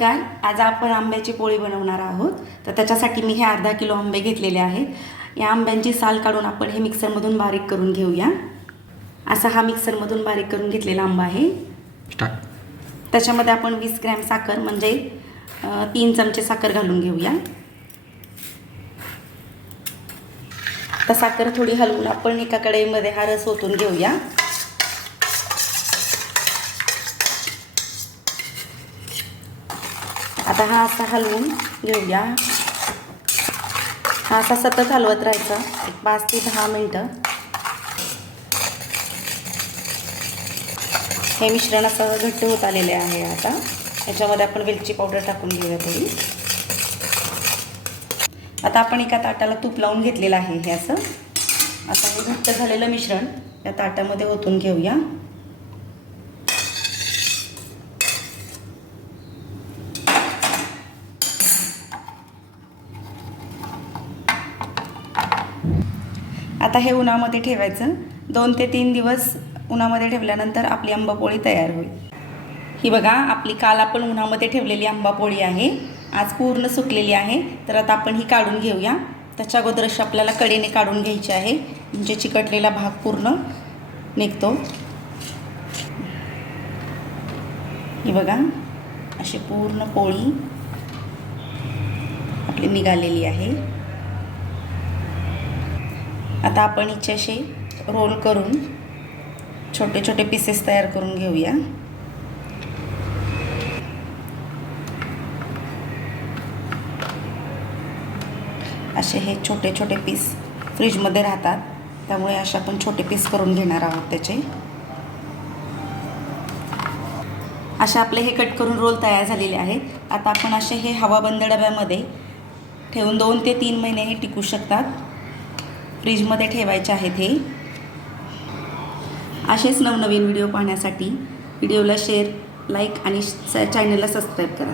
नमस्कार. आज आपण आंब्याची पोळी बनवणार आहोत. तर त्याच्यासाठी मी हे अर्धा किलो आंबे घेतलेले आहेत. या आंब्यांची साल काढून आपण हे मिक्सरमधून बारीक करून घेऊया. असा हा मिक्सरमधून बारीक करून घेतलेला आंबा आहे. त्याच्यामध्ये आपण 20 ग्रॅम साखर म्हणजे 3 चमचे साखर घालून घेऊया. तर साखर थोडी हलवून आपण एका कढईमध्ये हा रस ओतून घेऊया. आता हा असा हलवून घेऊया. हा असा सतत हलवत राहायचा 5 ते 10 मिनटं. हे मिश्रण असं घट्ट होत आलेले आहे. आता याच्यामध्ये आपण वेलची पावडर टाकून घेऊया थोडी. आता आपण एका ताटाला तूप लावून घेतलेलं आहे. हे असं हे घट्ट झालेलं मिश्रण या ताटामध्ये ओतून घेऊया. आता हे उन्हामध्ये ठेवायचं. 2 ते 3 दिवस उन्हामध्ये ठेवल्यानंतर आपली आंबापोळी तयार होईल. ही बघा, आपली काल आपण उन्हामध्ये ठेवलेली आंबापोळी आहे. आज पूर्ण सुकलेली आहे. तर आता आपण ही काढून घेऊया. त्याच्या अगोदर अशी आपल्याला कडेने काढून घ्यायची आहे, म्हणजे चिकटलेला भाग पूर्ण निघतो. ही बघा, अशी पूर्ण पोळी आपली निघालेली आहे. आता आपण हिचे असे रोल करून छोटे छोटे पीसेस तयार करून घेऊया. असे हे छोटे छोटे पीस फ्रीजमध्ये राहतात, त्यामुळे असे आपण छोटे पीस करून घेणार आहोत त्याचे. असे आपले हे कट करून रोल तयार झालेले आहेत. आता आपण असे हे हवाबंद डब्यामध्ये ठेवून 2 ते 3 महिने हे टिकू शकतात. फ्रीजमध्ये ठेवायचे आहेत हे. असेच नवनवीन व्हिडिओ पाहण्यासाठी व्हिडिओला शेअर, लाईक आणि चॅनलला सबस्क्राईब करा.